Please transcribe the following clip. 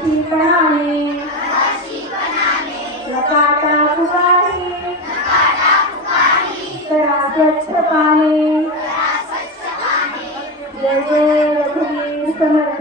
मगाशी कणाने लकाटा फुकाही करा स्वच्छ पाणी जय जय रघुवीर समर्थ।